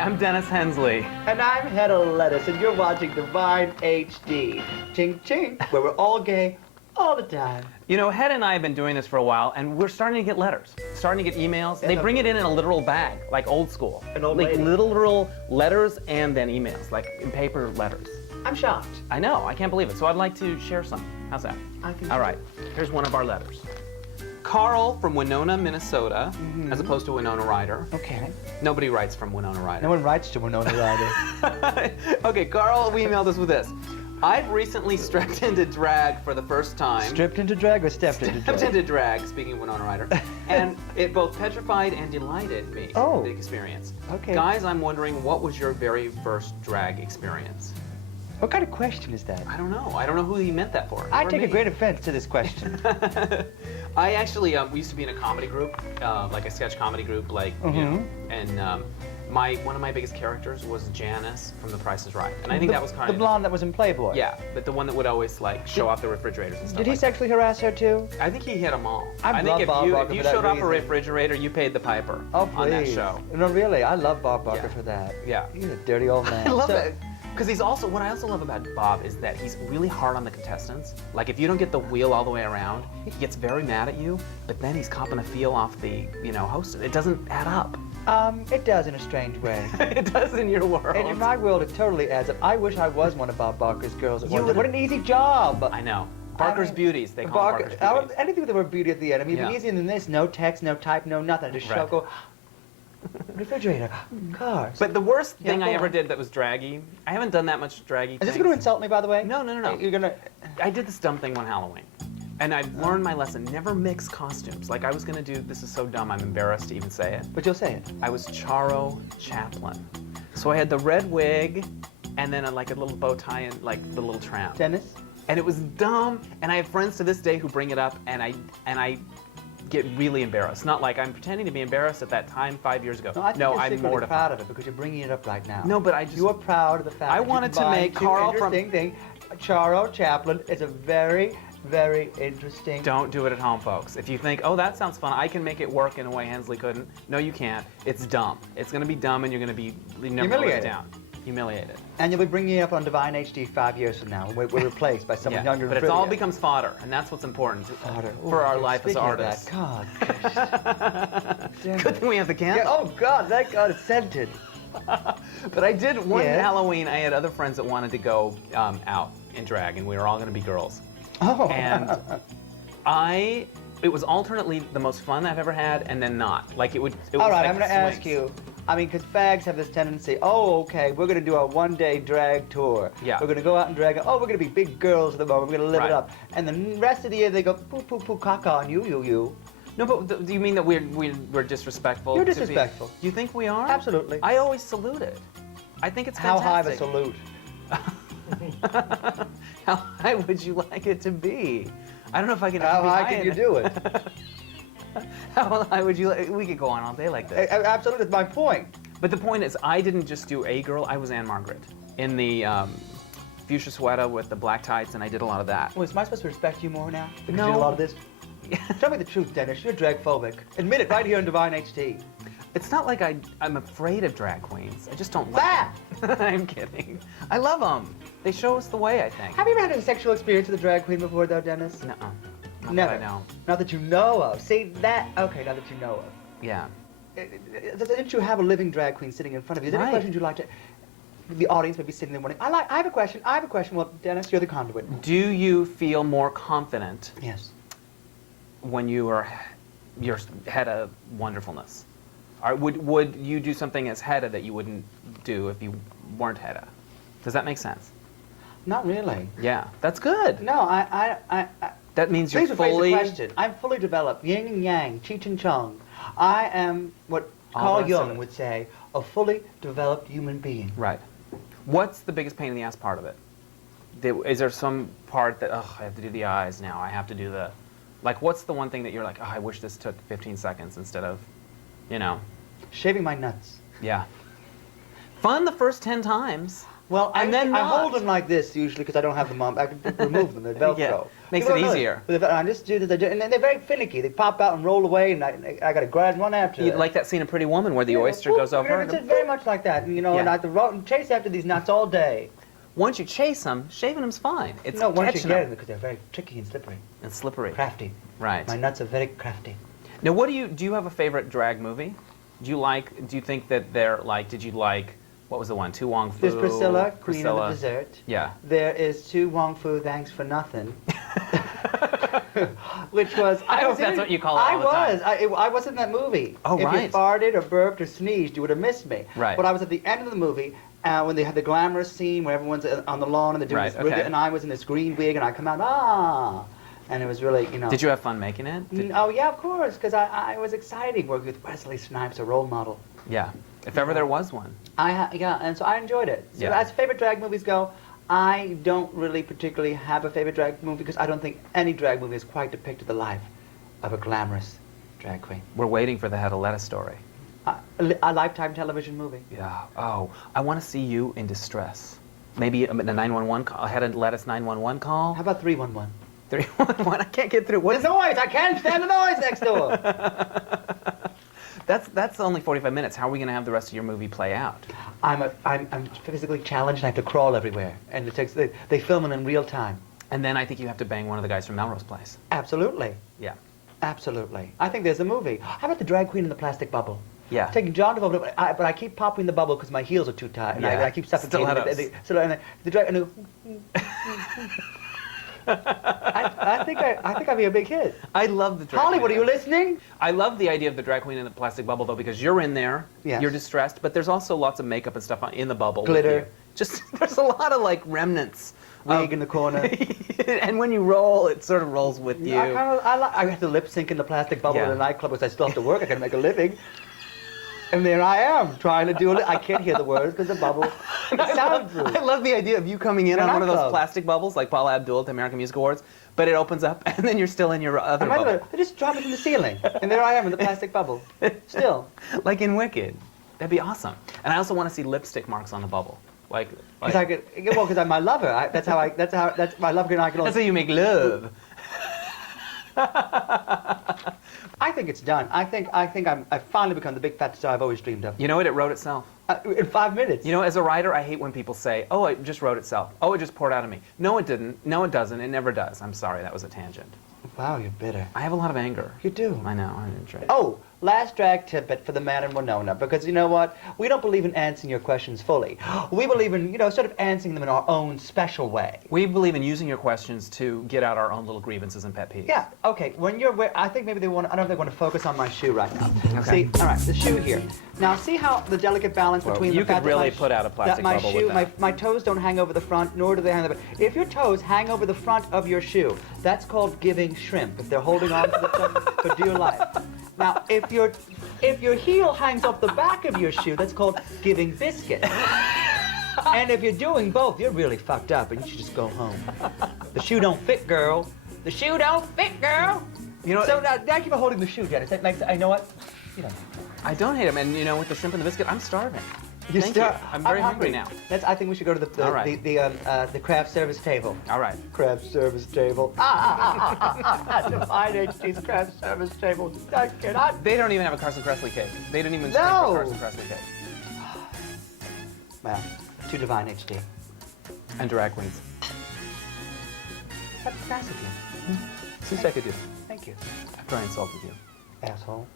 I'm Dennis Hensley. And I'm Hedda and you're watching Divine HD. Ching ching, where we're all gay all the time. You know, Hedda and I have been doing this for a while, and we're starting to get letters, starting to get emails. They bring it in a literal bag, like old school. An old like lady. literal letters and then emails, like in paper letters. I'm shocked. I know, I can't believe it. So I'd like to share some. How's that? I think All so. right, here's one of our letters. Carl from Winona, Minnesota, as opposed to Winona Ryder. Okay. Nobody writes from Winona Ryder. No one writes to Winona Ryder. Okay, Carl, we emailed us with this. I've recently stepped into drag for the first time. Stripped into drag or stepped into drag? Stepped into drag, speaking of Winona Ryder. And it both petrified and delighted me, Oh. the experience. Okay. Guys, I'm wondering, what was your very first drag experience? What kind of question is that? I don't know. I don't know who he meant that for. I Or take a me. great offense to this question. I actually, we used to be in a comedy group, like a sketch comedy group, like, you know, and one of my biggest characters was Janice from The Price is Right. And I think that was kind the of... blonde that was in Playboy. Yeah, but the one that would always, like, show off the refrigerators and stuff Did he like sexually harass her too? that. I think he hit them all. I think love if Bob you, Barker if you for that showed off a reason. refrigerator, you paid the piper Oh, please. on that show. No, really, I love Bob Barker Yeah. for that. Yeah. He's a dirty old man. I love So- it. Because he's also, what I also love about Bob is that he's really hard on the contestants. Like, if you don't get the wheel all the way around, he gets very mad at you, but then he's copping a feel off the, you know, host. It doesn't add up. It does in a strange way. It does in your world. And in my world, it totally adds up. I wish I was one of Bob Barker's girls. You would- What an easy job. I know. Barker's I mean, Beauties, they call them Barker's Beauties. Anything with the word beauty at the end. I mean, even Yeah. easier than this. No text, no type, no nothing. Just Right. go, refrigerator, cars. But the worst Yeah, thing go I ever on. did that was draggy, I haven't done that much draggy Is this things. going to insult me, by the way? No, no, no, no. You're going to... I did this dumb thing one Halloween. And I've learned my lesson. Never mix costumes. Like, I was going to do, this is so dumb, I'm embarrassed to even say it. But you'll say it. I was Charo Chaplin. So I had the red wig, and then like a little bow tie and like the little tramp. Dennis? And it was dumb, and I have friends to this day who bring it up, and I get really embarrassed. Not like I'm pretending to be embarrassed at that time 5 years ago. No, I think no, you're I'm secretly mortified. proud of it because you're bringing it up right now. No, but I just... You are proud of the fact I that you wanted to combine make two Carl from- interesting thing. Charo Chaplin is a very, very interesting... Don't do it at home, folks. If you think, oh, that sounds fun, I can make it work in a way Hensley couldn't. No, you can't. It's dumb. It's going to be dumb, and you're going to be Humiliated. down. Humiliated. And you'll be bringing it up on Divine HD 5 years from now. We're replaced by someone Yeah, younger but and it all prettier. becomes fodder, and that's what's important Fodder. for our Ooh, life as speaking of artists. that, God. Good thing we have the Yeah, candle. oh, God, that God is scented. But I did one Yes. Halloween. I had other friends that wanted to go out in drag, and we were all going to be girls. Oh. And it was alternately the most fun I've ever had, and then not. Like it was. All right, like I'm going to ask swings. you. I mean, because fags have this tendency, oh, okay, we're going to do a one-day drag tour. Yeah. We're going to go out and drag, oh, we're going to be big girls at the moment, we're going to live Right. it up. And the rest of the year, they go, poo, poo, poo, caca on you. No, but do you mean that we're disrespectful? You're to disrespectful. You think we are? Absolutely. I always salute it. I think it's How high of a fantastic. salute? How high would you like it to be? I don't know if I can. How be high can you do it? How high would you like? We could go on all day like this. Absolutely, that's my point. But the point is, I didn't just do a girl. I was Anne Margaret in the fuchsia sweater with the black tights, and I did a lot of that. Well, am I supposed to respect you more now? Because No. you did a lot of this? Tell me the truth, Dennis. You're drag phobic. Admit it right here on Divine HD. It's not like I'm afraid of drag queens. I just don't like That! them. I'm kidding. I love them. They show us the way, I think. Have you ever had a sexual experience with a drag queen before, though, Dennis? Nuh-uh. Not Never. that I know. Not that you know of. See, that... Okay, not that you know of. Yeah. Didn't you have a living drag queen sitting in front of you? Is there any Right. questions you'd like to... The audience may be sitting there wondering, I have a question. Well, Dennis, you're the conduit. Do you feel more confident Yes. when you're Hedda wonderfulness? Or would you do something as Hedda that you wouldn't do if you weren't Hedda? Does that make sense? Not really. Yeah, that's good. No, That means you're please rephrase fully... the question. I'm fully developed, yin and yang, cheech and chong. I am what All Carl the rest of Jung it. would say, a fully developed human being. Right. What's the biggest pain in the ass part of it? Is there some part that, oh, I have to do the eyes now, I have to do the... Like, what's the one thing that you're like, oh, I wish this took 15 seconds instead of, you know... Shaving my nuts. Yeah. Fun the first 10 times. Well, And then I not. hold them like this usually because I don't have them on. I can remove them. They're Velcro. Yeah, makes People it don't know easier. this, but I just do this, and then they're very finicky. They pop out and roll away, and I got to grab one after. You like that scene in Pretty Woman where the oyster whoop, goes over? It's very much like that, you know. Yeah. And I have to chase after these nuts all day. Once you chase them, shaving them's fine. It's No, once you catching get them. them because they're very tricky and slippery, And slippery. crafty. Right. My nuts are very crafty. Now, do you have a favorite drag movie? Do you think that did you like, what was the one? Tu Wong Fu? There's Priscilla, Queen of the Dessert. Yeah. There is Tu Wong Fu, Thanks for Nothing. Which was... I hope that's what you call it all the time. I was in that movie. Oh, if right. you farted or burped or sneezed, you would have missed me. Right. But I was at the end of the movie when they had the glamorous scene where everyone's on the lawn and they're doing Right, this really okay. and I was in this green wig and I come out, and it was really, you know... Did you have fun making it? Oh, yeah, of course, because I was exciting working with Wesley Snipes, a role model. Yeah. If ever there was one. Yeah, and so I enjoyed it. So Yeah. as favorite drag movies go, I don't really particularly have a favorite drag movie because I don't think any drag movie has quite depicted the life of a glamorous drag queen. We're waiting for the Hedda Lettuce story. A Lifetime television movie. Yeah. Oh, I want to see you in distress. Maybe a 911 call, a Hedda Lettuce 911 call. How about 311? 311. I can't get through. What The noise! I can't stand the noise next door! That's only 45 minutes. How are we going to have the rest of your movie play out? I'm physically challenged and I have to crawl everywhere. And it takes, they film it in real time. And then I think you have to bang one of the guys from Melrose Place. Absolutely. Yeah. Absolutely. I think there's a movie. How about the drag queen in the plastic bubble? Yeah. Taking John Travolta, but I keep popping the bubble because my heels are too tight, and Yeah. I keep suffocating. Stilettos. The drag, and I think I'd be a big hit. I love the drag Hollywood, are queen. you listening? I love the idea of the drag queen in the plastic bubble, though, because you're in there, Yes. you're distressed, but there's also lots of makeup and stuff in the bubble. with Glitter. you. Just there's a lot of like remnants. Wig in the corner. And when you roll, it sort of rolls with you. I have to lip sync in the plastic bubble Yeah. in a nightclub because I still have to work. I got to make a living. And there I am trying to do it. I can't hear the words because the bubble is soundproof. I love the idea of you coming in In a on one of those nightclub. plastic bubbles, like Paula Abdul at the American Music Awards, but it opens up, and then you're still in your other bubble. They just drop it from the ceiling, and there I am in the plastic bubble. Still. Like in Wicked. That'd be awesome. And I also want to see lipstick marks on the bubble. Because I'm my lover. That's my lover and I can That's only... how you make love. I think it's done. I've finally become the big fat star I've always dreamed of. You know what? It wrote itself. In 5 minutes. You know, as a writer, I hate when people say, oh, it just wrote itself. Oh, it just poured out of me. No, it didn't. No, it doesn't. It never does. I'm sorry. That was a tangent. Wow, you're bitter. I have a lot of anger. You do. I know. I didn't try. Oh, last drag tidbit for the man in Winona, because you know what? We don't believe in answering your questions fully. We believe in, sort of answering them in our own special way. We believe in using your questions to get out our own little grievances and pet peeves. Yeah, okay, I think maybe I don't know if they want to focus on my shoe right now. Okay. See, all right, the shoe here. Now, see how the delicate balance Well, between you the fact could really that put out a plastic bubble with that. My toes don't hang over the front, nor do they hang over. If your toes hang over the front of your shoe, that's called giving shrimp. If they're holding on to the toe for dear life. Now, if your heel hangs off the back of your shoe, that's called giving biscuit. And if you're doing both, you're really fucked up, and you should just go home. The shoe don't fit, girl. The shoe don't fit, girl. You know, So now, thank you for holding the shoe, Dennis. That makes, I know what? You know. I don't hate them, and you know, with the shrimp and the biscuit, I'm starving. Thank you. I'm very hungry now. I think we should go to All right. the craft service table. All right. Craft service table. Divine HD's craft service table. I cannot. They don't even have a Carson Kressley cake. They didn't even No. stick for Carson Kressley cake. Well, to Divine HD. And drag queens. That's nice of you. Since I could do. Thank you, After I insulted you. asshole.